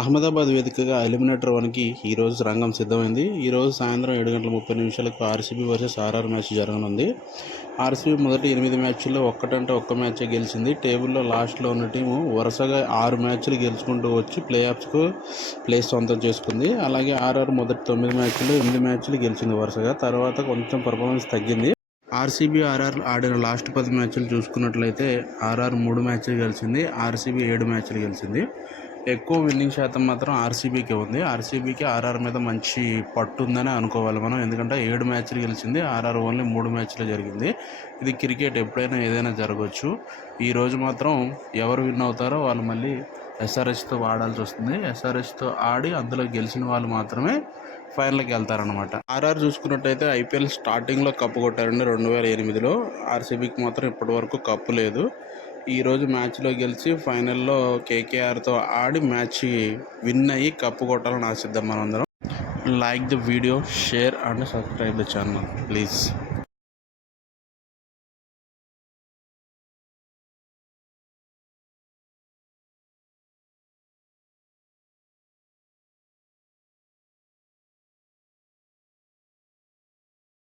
అహ్మదాబాద్ వేదికగా ఎలిమినేటర్ 1కి ఈరోజు రంగం సిద్ధమైంది. ఈరోజు సాయంత్రం 7:30 ఆర్సీబీ వర్సెస్ ఆర్ఆర్ మ్యాచ్ జరగనుంది. ఆర్సీబీ మొదటి 8 మ్యాచ్ల్లో ఒక్కటంటే ఒక్క మ్యాచే గెలిచింది. టేబుల్లో లాస్ట్లో ఉన్న టీము వరుసగా 6 మ్యాచ్లు గెలుచుకుంటూ వచ్చి ప్లేఆఫ్స్కు ప్లేస్ సొంతం చేసుకుంది. అలాగే ఆర్ఆర్ మొదటి 9 మ్యాచ్ల్లో 8 మ్యాచ్లు గెలిచింది వరుసగా. తర్వాత కొంచెం పర్ఫార్మెన్స్ తగ్గింది. ఆర్సీబీ ఆర్ఆర్ ఆడిన లాస్ట్ 10 మ్యాచ్లు చూసుకున్నట్లయితే ఆర్ఆర్ 3 మ్యాచ్లు గెలిచింది, ఆర్సీబీ 7 మ్యాచ్లు గెలిచింది. ఎక్కువ విన్నింగ్ శాతం మాత్రం ఆర్సీబీకే ఉంది. ఆర్సీబీకి ఆర్ఆర్ మీద మంచి పట్టు ఉందని అనుకోవాలి మనం. ఎందుకంటే 7 మ్యాచ్లు గెలిచింది, ఆర్ఆర్ ఓన్లీ 3 మ్యాచ్లు జరిగింది. ఇది క్రికెట్, ఎప్పుడైనా ఏదైనా జరగవచ్చు. ఈరోజు మాత్రం ఎవరు విన్ అవుతారో వాళ్ళు మళ్ళీ ఎస్ఆర్హెచ్తో ఆడాల్సి వస్తుంది. ఎస్ఆర్హెచ్తో ఆడి అందులో గెలిచిన వాళ్ళు మాత్రమే ఫైనల్కి వెళ్తారనమాట. ఆర్ఆర్ చూసుకున్నట్టయితే ఐపీఎల్ స్టార్టింగ్లో కప్పు కొట్టారండి 2008లో. ఆర్సీబీకి మాత్రం ఇప్పటివరకు కప్పు లేదు. ఈరోజు మ్యాచ్లో గెలిచి ఫైనల్లో కేకేఆర్తో ఆడి మ్యాచ్ విన్ అయ్యి కప్పు కొట్టాలని ఆశిద్దాం మనందరం. Like the video, share and subscribe the channel please.